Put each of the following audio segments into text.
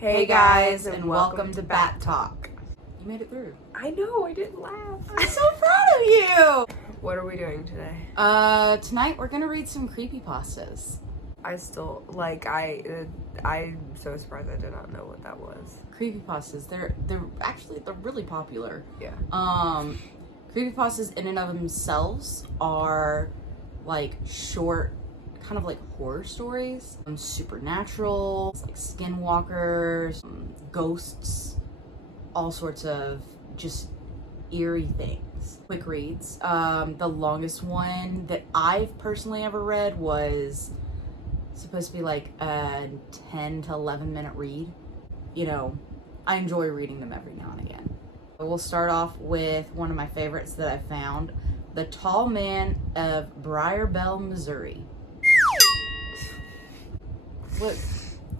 Hey guys, and welcome to Bat Talk. You made it through. I know, I didn't laugh. I'm so proud of you! What are we doing today? Tonight we're gonna read some creepypastas. I'm so surprised I did not know what that was. Creepypastas, they're really popular. Yeah. Creepypastas in and of themselves are like short, kind of like horror stories. Supernatural, like skinwalkers, ghosts, all sorts of just eerie things. Quick reads. The longest one that I've personally ever read was supposed to be like a 10 to 11 minute read. You know, I enjoy reading them every now and again. We'll start off with one of my favorites that I found, The Tall Man of Briar Bell, Missouri. Look.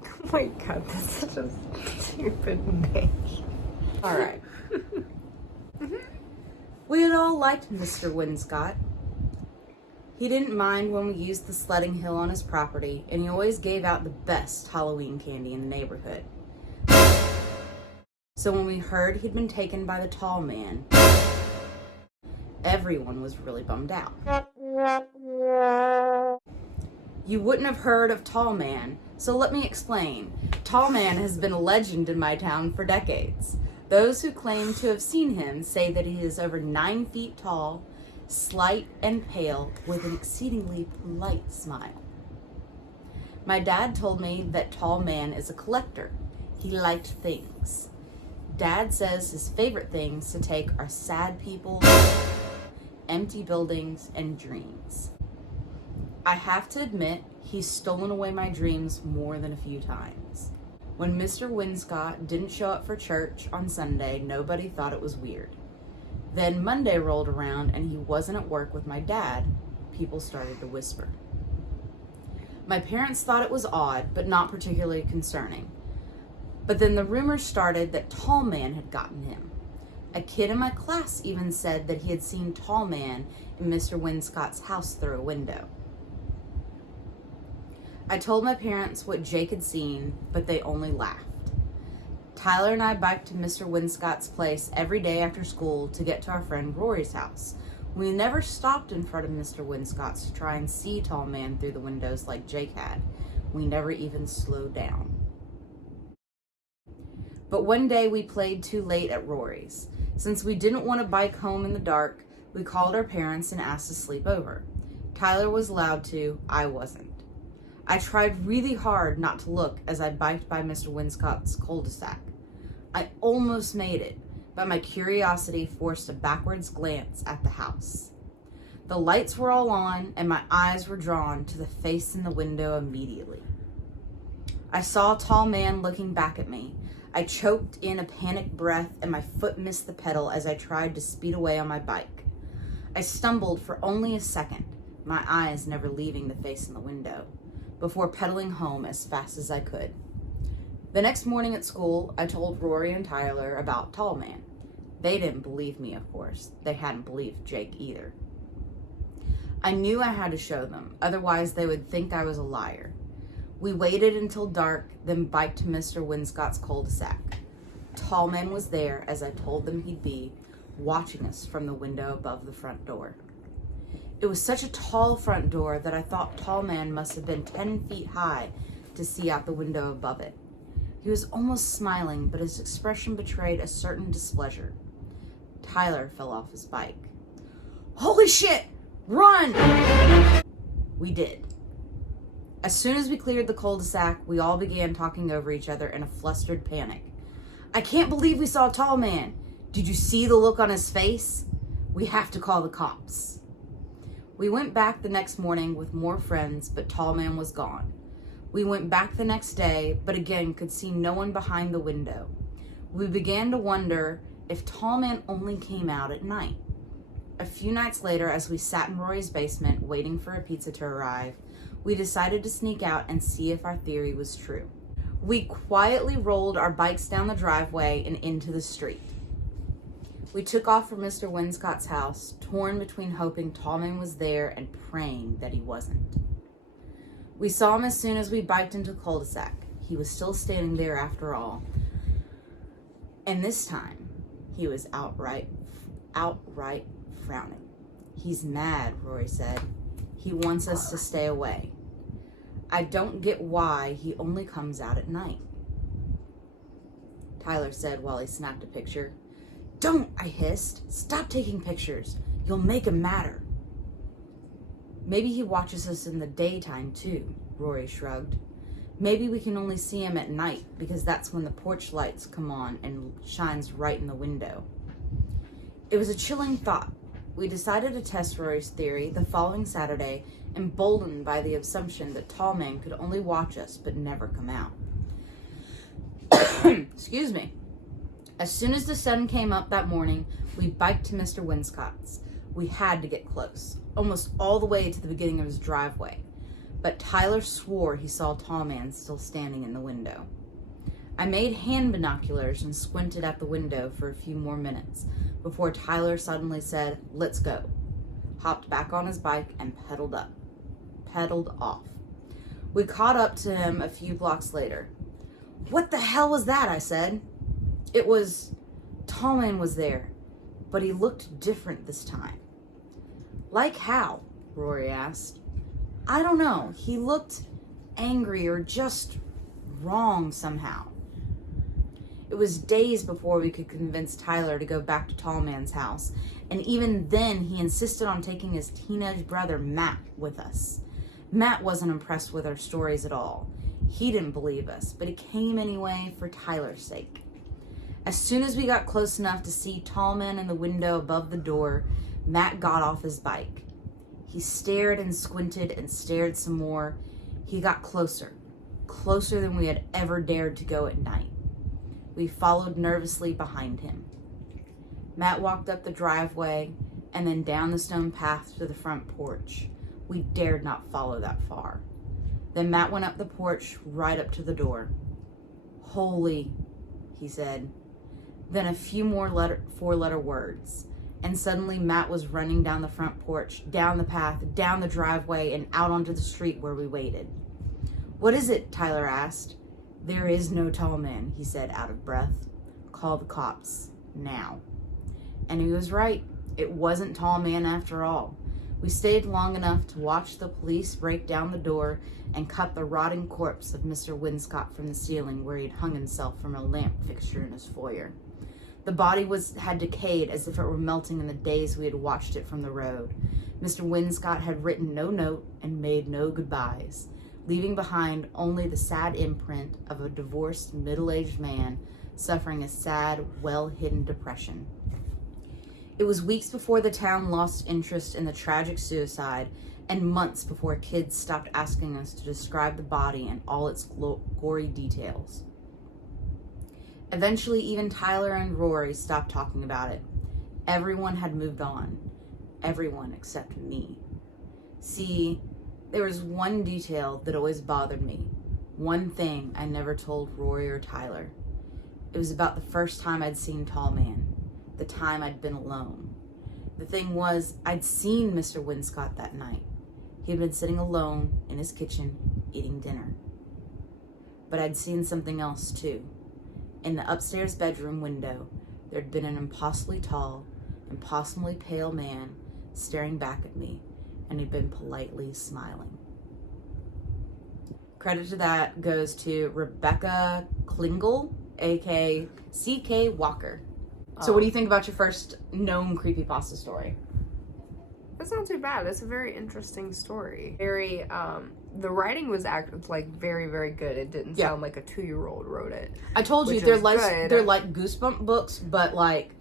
Oh my god, that's such a stupid name. Alright. We had all liked Mr. Winscott. He didn't mind when we used the sledding hill on his property, and he always gave out the best Halloween candy in the neighborhood. So when we heard he'd been taken by the tall man, everyone was really bummed out. You wouldn't have heard of Tall Man, so let me explain. Tall Man has been a legend in my town for decades. Those who claim to have seen him say that he is over 9 feet tall, slight and pale, with an exceedingly polite smile. My dad told me that Tall Man is a collector. He liked things. Dad says his favorite things to take are sad people, empty buildings, and dreams. I have to admit, he's stolen away my dreams more than a few times. When Mr. Winscott didn't show up for church on Sunday, nobody thought it was weird. Then Monday rolled around and he wasn't at work with my dad. People started to whisper. My parents thought it was odd, but not particularly concerning. But then the rumors started that Tall Man had gotten him. A kid in my class even said that he had seen Tall Man in Mr. Winscott's house through a window. I told my parents what Jake had seen, but they only laughed. Tyler and I biked to Mr. Winscott's place every day after school to get to our friend Rory's house. We never stopped in front of Mr. Winscott's to try and see Tall Man through the windows like Jake had. We never even slowed down. But one day we played too late at Rory's. Since we didn't want to bike home in the dark, we called our parents and asked to sleep over. Tyler was allowed to, I wasn't. I tried really hard not to look as I biked by Mr. Winscott's cul-de-sac. I almost made it, but my curiosity forced a backwards glance at the house. The lights were all on, and my eyes were drawn to the face in the window immediately. I saw a Tall Man looking back at me. I choked in a panicked breath, and my foot missed the pedal as I tried to speed away on my bike. I stumbled for only a second, my eyes never leaving the face in the window, before pedaling home as fast as I could. The next morning at school, I told Rory and Tyler about Tall Man. They didn't believe me, of course. They hadn't believed Jake either. I knew I had to show them, otherwise they would think I was a liar. We waited until dark, then biked to Mr. Winscott's cul-de-sac. Tall Man was there, as I told them he'd be, watching us from the window above the front door. It was such a tall front door that I thought Tall Man must have been 10 feet high to see out the window above it. He was almost smiling, but his expression betrayed a certain displeasure. Tyler fell off his bike. Holy shit! Run! We did. As soon as we cleared the cul-de-sac, we all began talking over each other in a flustered panic. I can't believe we saw Tall Man. Did you see the look on his face? We have to call the cops. We went back the next morning with more friends, but Tall Man was gone. We went back the next day, but again could see no one behind the window. We began to wonder if Tall Man only came out at night. A few nights later, as we sat in Rory's basement waiting for a pizza to arrive, we decided to sneak out and see if our theory was true. We quietly rolled our bikes down the driveway and into the street. We took off for Mr. Winscott's house, torn between hoping Tall Man was there and praying that he wasn't. We saw him as soon as we biked into the cul-de-sac. he was still standing there after all. And this time, he was outright frowning. "He's mad," Rory said. "He wants us to stay away. I don't get why he only comes out at night." Tyler said while he snapped a picture. "Don't," I hissed. "Stop taking pictures. You'll make him madder." "Maybe he watches us in the daytime too," Rory shrugged. "Maybe we can only see him at night because that's when the porch lights come on and shines right in the window." It was a chilling thought. We decided to test Rory's theory the following Saturday, emboldened by the assumption that Tall Man could only watch us but never come out. Excuse me. As soon as the sun came up that morning, we biked to Mr. Winscott's. We had to get close, almost all the way to the beginning of his driveway. But Tyler swore he saw Tall Man still standing in the window. I made hand binoculars and squinted at the window for a few more minutes before Tyler suddenly said, "Let's go," hopped back on his bike and pedaled off. We caught up to him a few blocks later. "What the hell was that?" I said. It was, Tall Man was there, but he looked different this time. "Like how?" Rory asked. "I don't know. He looked angry or just wrong somehow." It was days before we could convince Tyler to go back to Tall Man's house, and even then he insisted on taking his teenage brother Matt with us. Matt wasn't impressed with our stories at all. He didn't believe us, but he came anyway for Tyler's sake. As soon as we got close enough to see Tall Man in the window above the door, Matt got off his bike. He stared and squinted and stared some more. He got closer than we had ever dared to go at night. We followed nervously behind him. Matt walked up the driveway and then down the stone path to the front porch. We dared not follow that far. Then Matt went up the porch right up to the door. "Holy," he said. Then a few more four-letter words. And suddenly Matt was running down the front porch, down the path, down the driveway, and out onto the street where we waited. "What is it?" Tyler asked. "There is no Tall Man," he said out of breath. "Call the cops. Now." And he was right. It wasn't Tall Man after all. We stayed long enough to watch the police break down the door and cut the rotting corpse of Mr. Winscott from the ceiling where he'd hung himself from a lamp fixture in his foyer. The body had decayed as if it were melting in the days we had watched it from the road. Mr. Winscott had written no note and made no goodbyes, leaving behind only the sad imprint of a divorced middle-aged man suffering a sad, well-hidden depression. It was weeks before the town lost interest in the tragic suicide and months before kids stopped asking us to describe the body and all its gory details. Eventually, even Tyler and Rory stopped talking about it. Everyone had moved on. Everyone except me. See, there was one detail that always bothered me. One thing I never told Rory or Tyler. It was about the first time I'd seen Tall Man. The time I'd been alone. The thing was, I'd seen Mr. Winscott that night. He'd been sitting alone in his kitchen, eating dinner. But I'd seen something else too. In the upstairs bedroom window, there'd been an impossibly tall, impossibly pale man staring back at me, and he'd been politely smiling. Credit to that goes to Rebecca Klingel, aka C.K. Walker. So what do you think about your first known creepypasta story? That's not too bad. It's a very interesting story. Very, the writing was very, very good. It didn't sound like a 2-year-old wrote it. I told you, they're like Goosebump books, but like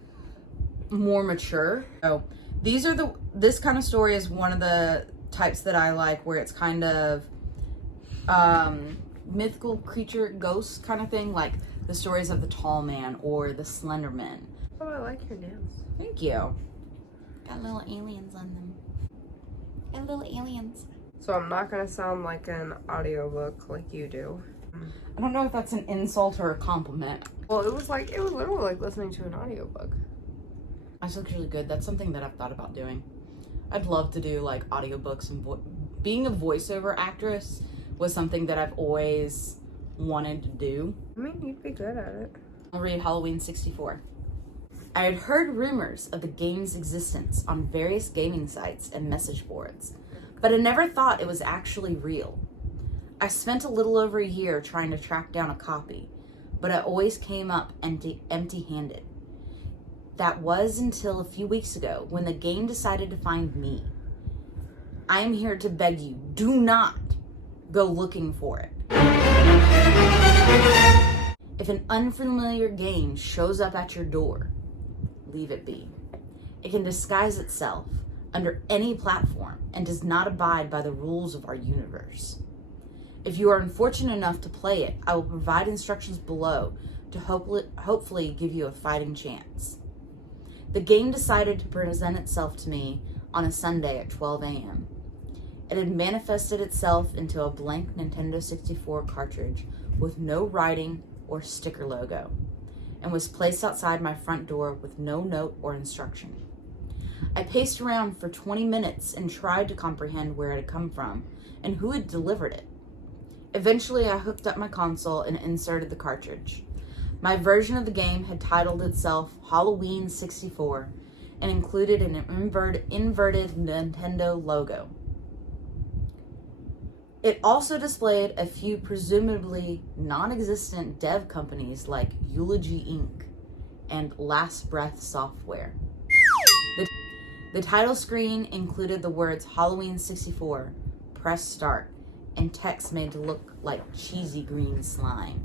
more mature. So this kind of story is one of the types that I like, where it's kind of mythical creature, ghost kind of thing, like the stories of the Tall Man or the Slender Man. Oh, I like your nails. Thank you. Got little aliens on them. Got little aliens. So I'm not gonna sound like an audiobook like you do. I don't know if that's an insult or a compliment. Well, it was literally like listening to an audiobook. That's actually good. That's something that I've thought about doing. I'd love to do like audiobooks, and being a voiceover actress was something that I've always wanted to do. I mean, you'd be good at it. I'll read Halloween 64. I had heard rumors of the game's existence on various gaming sites and message boards, but I never thought it was actually real. I spent a little over a year trying to track down a copy, but I always came up empty-handed. That was until a few weeks ago when the game decided to find me. I am here to beg you, do not go looking for it. If an unfamiliar game shows up at your door, leave it be. It can disguise itself under any platform and does not abide by the rules of our universe. If you are unfortunate enough to play it, I will provide instructions below to hopefully give you a fighting chance. The game decided to present itself to me on a Sunday at 12 a.m. It had manifested itself into a blank Nintendo 64 cartridge with no writing or sticker logo, and was placed outside my front door with no note or instruction. I paced around for 20 minutes and tried to comprehend where it had come from and who had delivered it. Eventually, I hooked up my console and inserted the cartridge. My version of the game had titled itself Halloween 64 and included an inverted Nintendo logo. It also displayed a few presumably non-existent dev companies like Eulogy Inc. and Last Breath Software. The title screen included the words Halloween 64, press start, and text made to look like cheesy green slime.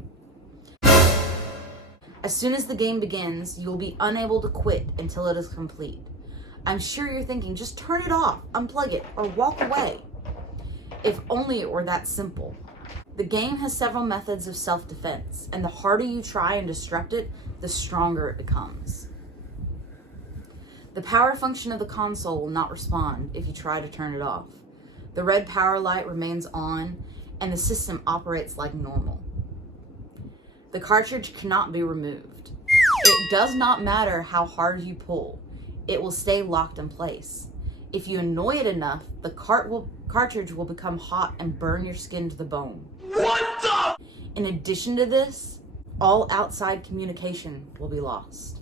As soon as the game begins, you will be unable to quit until it is complete. I'm sure you're thinking, just turn it off, unplug it, or walk away. If only it were that simple. The game has several methods of self-defense, and the harder you try and disrupt it, the stronger it becomes. The power function of the console will not respond if you try to turn it off. The red power light remains on, and the system operates like normal. The cartridge cannot be removed. It does not matter how hard you pull. It will stay locked in place. If you annoy it enough, the cartridge will become hot and burn your skin to the bone. What the? In addition to this, all outside communication will be lost.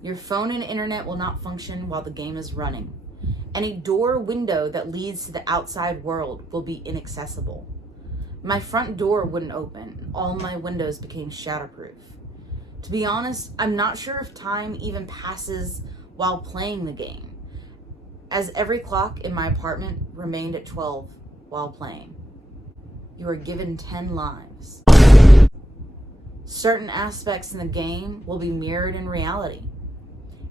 Your phone and internet will not function while the game is running. Any door or window that leads to the outside world will be inaccessible. My front door wouldn't open. All my windows became shatterproof. To be honest, I'm not sure if time even passes while playing the game, as every clock in my apartment remained at 12 while playing. You are given 10 lives. Certain aspects in the game will be mirrored in reality.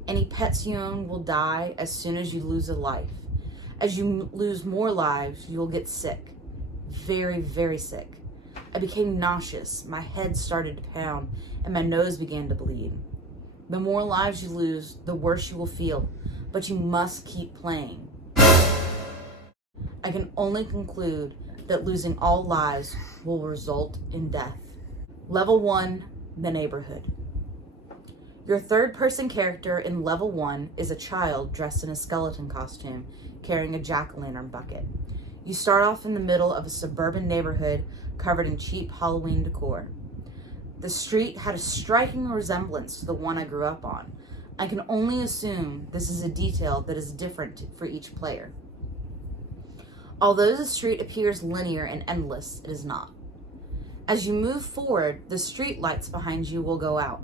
Any pets you own will die as soon as you lose a life. As you lose more lives, you will get sick. Very, very sick. I became nauseous, my head started to pound, and my nose began to bleed. The more lives you lose, the worse you will feel, but you must keep playing. I can only conclude that losing all lives will result in death. Level 1, the neighborhood. Your third-person character in Level 1 is a child dressed in a skeleton costume, carrying a jack-o'-lantern bucket. You start off in the middle of a suburban neighborhood covered in cheap Halloween decor. The street had a striking resemblance to the one I grew up on. I can only assume this is a detail that is different for each player. Although the street appears linear and endless, it is not. As you move forward, the street lights behind you will go out.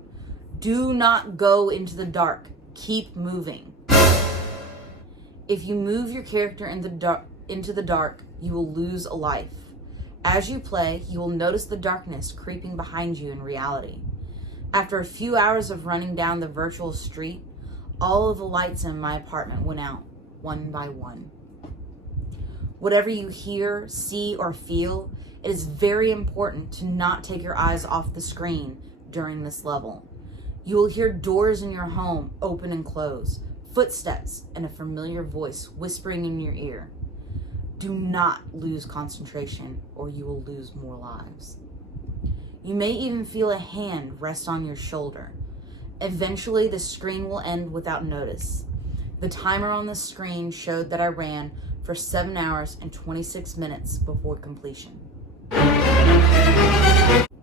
Do not go into the dark. Keep moving. If you move your character into the dark, you will lose a life. As you play, you will notice the darkness creeping behind you in reality. After a few hours of running down the virtual street, all of the lights in my apartment went out, one by one. Whatever you hear, see, or feel, it is very important to not take your eyes off the screen during this level. You will hear doors in your home open and close, footsteps, and a familiar voice whispering in your ear. Do not lose concentration, or you will lose more lives. You may even feel a hand rest on your shoulder. Eventually, the screen will end without notice. The timer on the screen showed that I ran for 7 hours and 26 minutes before completion.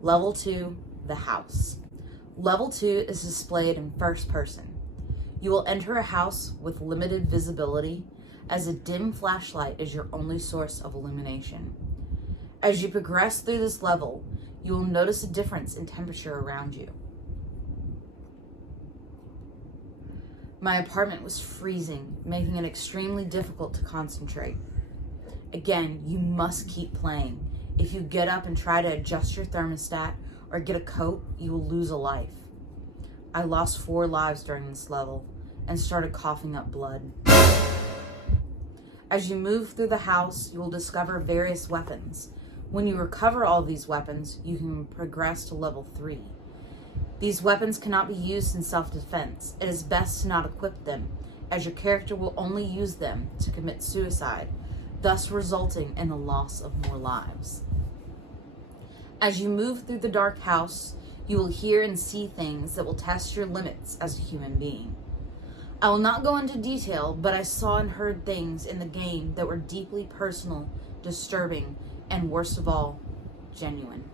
Level 2, the house. Level 2 is displayed in first person. You will enter a house with limited visibility, as a dim flashlight is your only source of illumination. As you progress through this level, you will notice a difference in temperature around you. My apartment was freezing, making it extremely difficult to concentrate. Again, you must keep playing. If you get up and try to adjust your thermostat or get a coat, you will lose a life. I lost 4 lives during this level and started coughing up blood. As you move through the house, you will discover various weapons. When you recover all these weapons, you can progress to level 3. These weapons cannot be used in self-defense. It is best to not equip them, as your character will only use them to commit suicide, thus resulting in the loss of more lives. As you move through the dark house, you will hear and see things that will test your limits as a human being. I will not go into detail, but I saw and heard things in the game that were deeply personal, disturbing, and worst of all, genuine.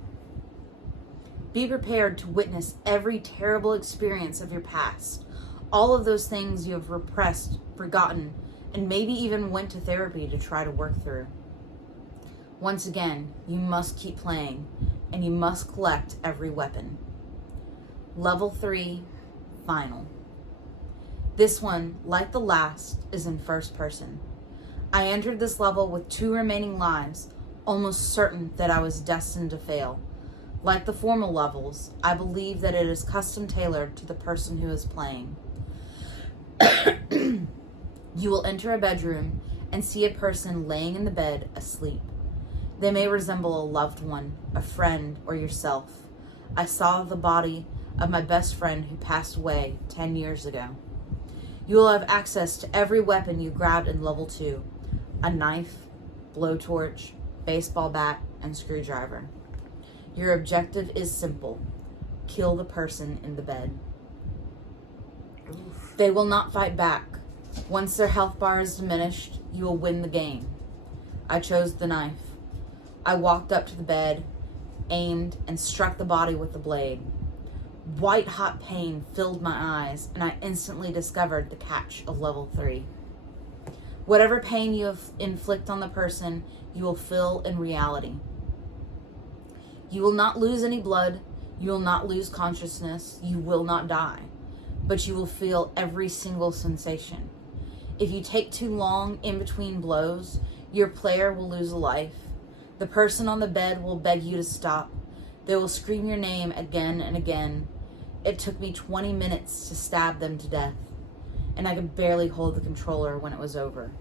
Be prepared to witness every terrible experience of your past, all of those things you have repressed, forgotten, and maybe even went to therapy to try to work through. Once again, you must keep playing, and you must collect every weapon. Level 3, Final. This one, like the last, is in first person. I entered this level with 2 remaining lives, almost certain that I was destined to fail. Like the formal levels, I believe that it is custom tailored to the person who is playing. You will enter a bedroom and see a person laying in the bed asleep. They may resemble a loved one, a friend, or yourself. I saw the body of my best friend who passed away 10 years ago. You will have access to every weapon you grabbed in level 2. A knife, blowtorch, baseball bat, and screwdriver. Your objective is simple. Kill the person in the bed. Oof. They will not fight back. Once their health bar is diminished, you will win the game. I chose the knife. I walked up to the bed, aimed, and struck the body with the blade. White hot pain filled my eyes, and I instantly discovered the catch of level 3. Whatever pain you inflict on the person, you will feel in reality. You will not lose any blood, you will not lose consciousness, you will not die, but you will feel every single sensation. If you take too long in between blows, your player will lose a life. The person on the bed will beg you to stop. They will scream your name again and again. It took me 20 minutes to stab them to death, and I could barely hold the controller when it was over.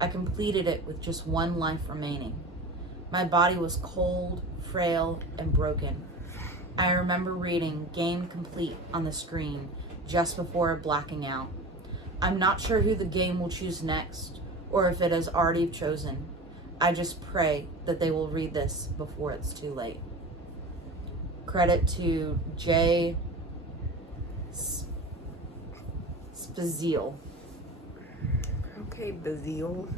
I completed it with just 1 life remaining. My body was cold, frail, and broken. I remember reading "Game Complete" on the screen just before blacking out. I'm not sure who the game will choose next, or if it has already chosen. I just pray that they will read this before it's too late. Credit to Jay Spaziel. Okay, Bazile.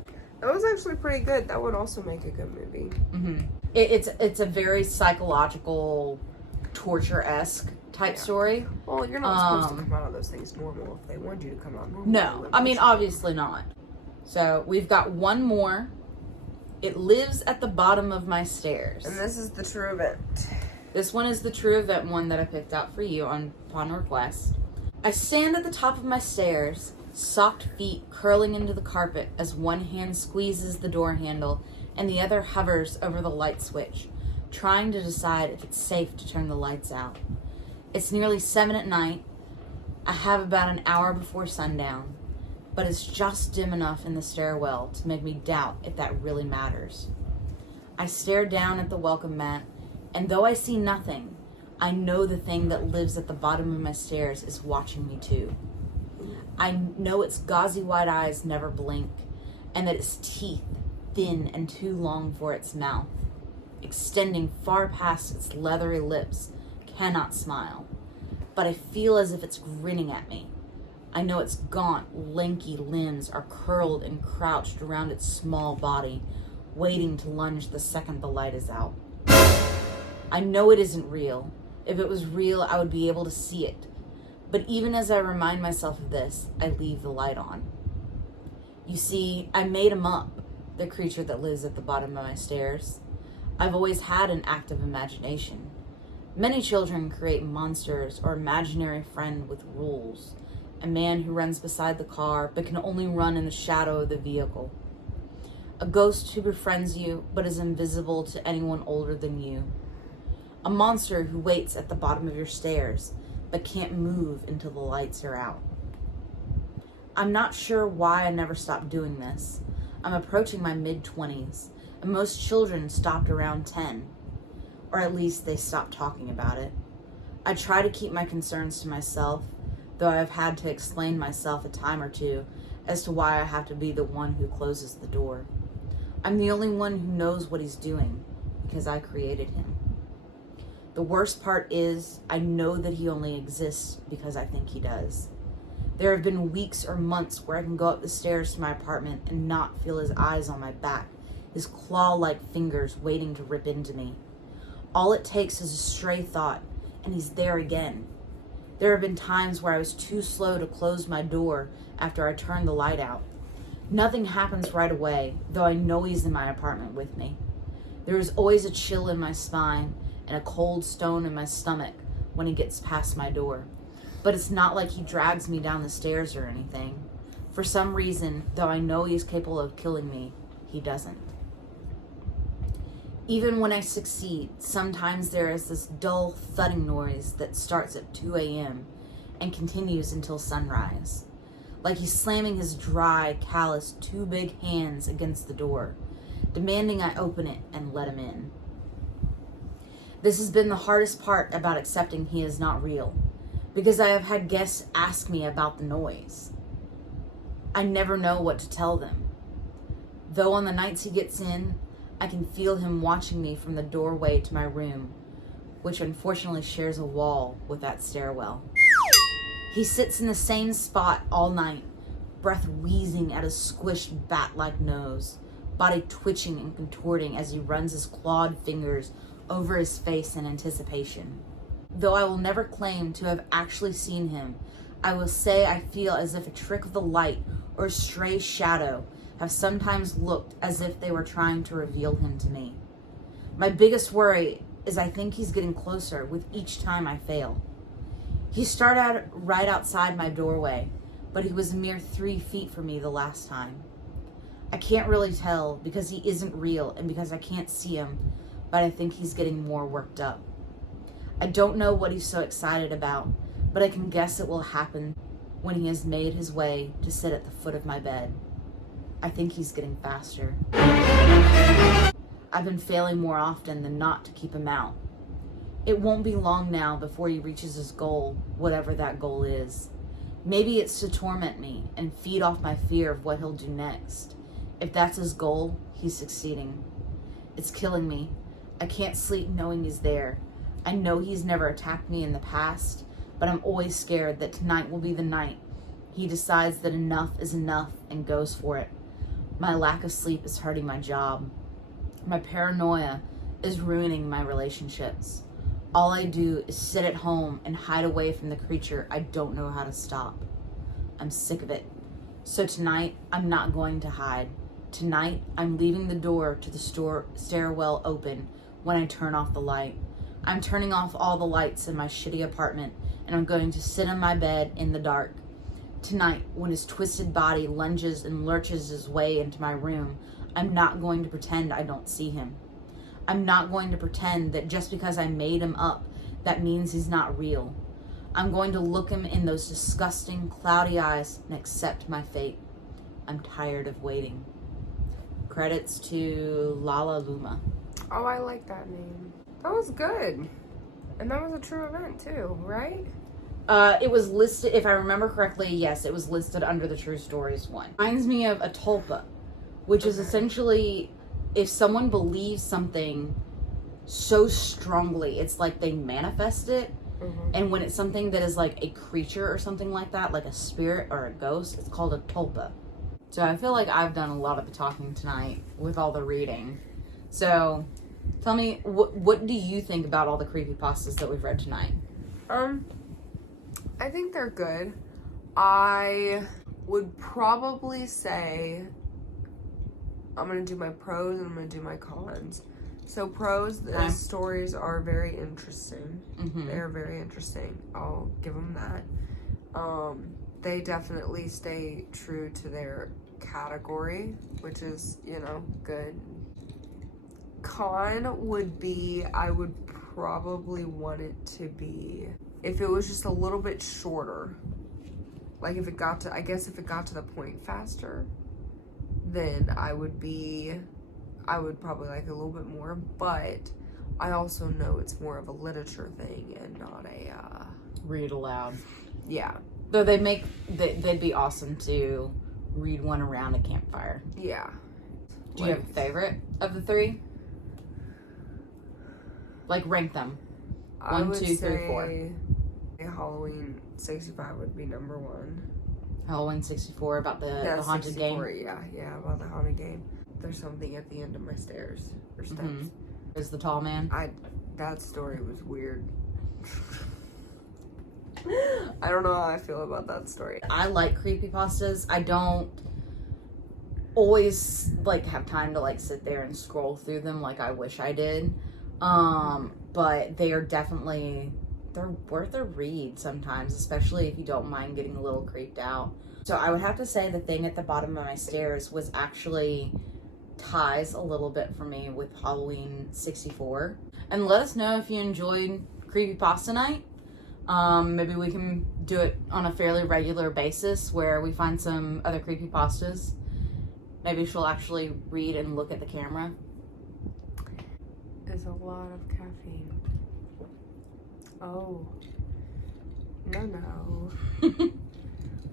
That was actually pretty good. That would also make a good movie. Mm-hmm. It's a very psychological, torture-esque type story. Well, you're not supposed to come out of those things normal if they want you to come out normal. No, I mean, obviously not. So we've got one more. It lives at the bottom of my stairs. And this is the true event. This one is the true event one that I picked out for you upon request. I stand at the top of my stairs, socked feet curling into the carpet as one hand squeezes the door handle and the other hovers over the light switch, trying to decide if it's safe to turn the lights out. It's nearly 7 at night. I have about an hour before sundown, but it's just dim enough in the stairwell to make me doubt if that really matters. I stare down at the welcome mat, and though I see nothing, I know the thing that lives at the bottom of my stairs is watching me too. I know its gauzy white eyes never blink, and that its teeth, thin and too long for its mouth, extending far past its leathery lips, cannot smile. But I feel as if it's grinning at me. I know its gaunt, lanky limbs are curled and crouched around its small body, waiting to lunge the second the light is out. I know it isn't real. If it was real, I would be able to see it. But even as I remind myself of this, I leave the light on. You see, I made him up, the creature that lives at the bottom of my stairs. I've always had an active imagination. Many children create monsters or imaginary friend with rules. A man who runs beside the car but can only run in the shadow of the vehicle. A ghost who befriends you but is invisible to anyone older than you. A monster who waits at the bottom of your stairs but can't move until the lights are out. I'm not sure why I never stopped doing this. I'm approaching my mid-20s, and most children stopped around 10. Or at least they stopped talking about it. I try to keep my concerns to myself, though I've had to explain myself a time or two as to why I have to be the one who closes the door. I'm the only one who knows what he's doing, because I created him. The worst part is, I know that he only exists because I think he does. There have been weeks or months where I can go up the stairs to my apartment and not feel his eyes on my back, his claw-like fingers waiting to rip into me. All it takes is a stray thought, and he's there again. There have been times where I was too slow to close my door after I turned the light out. Nothing happens right away, though I know he's in my apartment with me. There is always a chill in my spine and a cold stone in my stomach when he gets past my door. But it's not like he drags me down the stairs or anything. For some reason, though I know he's capable of killing me, he doesn't. Even when I succeed, sometimes there is this dull thudding noise that starts at 2 a.m. and continues until sunrise. Like he's slamming his dry, callous, two big hands against the door, demanding I open it and let him in. This has been the hardest part about accepting he is not real, because I have had guests ask me about the noise. I never know what to tell them. Though on the nights he gets in, I can feel him watching me from the doorway to my room, which unfortunately shares a wall with that stairwell. He sits in the same spot all night, breath wheezing at his squished bat-like nose, body twitching and contorting as he runs his clawed fingers over his face in anticipation. Though I will never claim to have actually seen him, I will say I feel as if a trick of the light or a stray shadow have sometimes looked as if they were trying to reveal him to me. My biggest worry is I think he's getting closer with each time I fail. He started out right outside my doorway, but he was a mere 3 feet from me the last time. I can't really tell because he isn't real and because I can't see him, but I think he's getting more worked up. I don't know what he's so excited about, but I can guess it will happen when he has made his way to sit at the foot of my bed. I think he's getting faster. I've been failing more often than not to keep him out. It won't be long now before he reaches his goal, whatever that goal is. Maybe it's to torment me and feed off my fear of what he'll do next. If that's his goal, he's succeeding. It's killing me. I can't sleep knowing he's there. I know he's never attacked me in the past, but I'm always scared that tonight will be the night he decides that enough is enough and goes for it. My lack of sleep is hurting my job. My paranoia is ruining my relationships. All I do is sit at home and hide away from the creature I don't know how to stop. I'm sick of it. So tonight, I'm not going to hide. Tonight, I'm leaving the door to the stairwell open when I turn off the light. I'm turning off all the lights in my shitty apartment, and I'm going to sit on my bed in the dark. Tonight, when his twisted body lunges and lurches his way into my room, I'm not going to pretend I don't see him. I'm not going to pretend that just because I made him up, that means he's not real. I'm going to look him in those disgusting, cloudy eyes and accept my fate. I'm tired of waiting. Credits to Lala Luma. Oh, I like that name. That was good. And that was a true event too, right? It was listed, if I remember correctly, yes, it was listed under the True Stories one. Reminds me of a tulpa, which is essentially if someone believes something so strongly, it's like they manifest it. Mm-hmm. And when it's something that is like a creature or something like that, like a spirit or a ghost, it's called a tulpa. So I feel like I've done a lot of the talking tonight with all the reading. So Tell me, what do you think about all the creepypastas that we've read tonight? I think they're good. I would probably say I'm gonna do my pros and I'm gonna do my cons. So pros, the stories are very interesting. Mm-hmm. They're very interesting. I'll give them that. They definitely stay true to their category, which is, you know, good. Con would be, I would probably want it to be, if it was just a little bit shorter. Like if it got to, I guess if it got to the point faster, then I would probably like it a little bit more, but I also know it's more of a literature thing and not a, read aloud. Yeah. Though they'd be awesome to read one around a campfire. Yeah. Do you have a favorite of the three? Like rank them. 1, 2, 3, 4. Halloween 65 would be number 1. Halloween 64 about the haunted 64, game. Yeah, about the haunted game. There's something at the end of my stairs or steps. Mm-hmm. Is the tall man? That story was weird. I don't know how I feel about that story. I like creepypastas. I don't always like have time to like sit there and scroll through them like I wish I did. But they are definitely, they're worth a read sometimes, especially if you don't mind getting a little creeped out. So I would have to say the thing at the bottom of my stairs was actually ties a little bit for me with Halloween 64. And let us know if you enjoyed Creepypasta Night. Maybe we can do it on a fairly regular basis where we find some other creepypastas. Maybe she'll actually read and look at the camera. There's a lot of caffeine. Oh. No.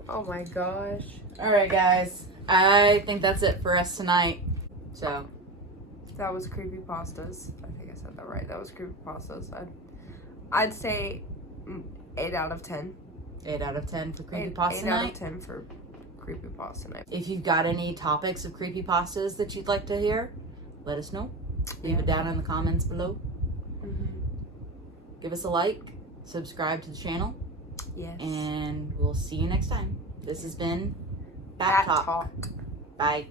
Oh my gosh. Alright guys, I think that's it for us tonight. So that was creepypastas. I think I said that right. That was creepypastas. I'd say 8 out of 10. 8 out of 10 for Creepypasta Night? 8 out of 10 for Creepypasta Night. If you've got any topics of creepypastas that you'd like to hear, let us know. Leave it down in the comments below. Mm-hmm. Give us a like. Subscribe to the channel. Yes. And we'll see you next time. This has been Bat Talk. Bye.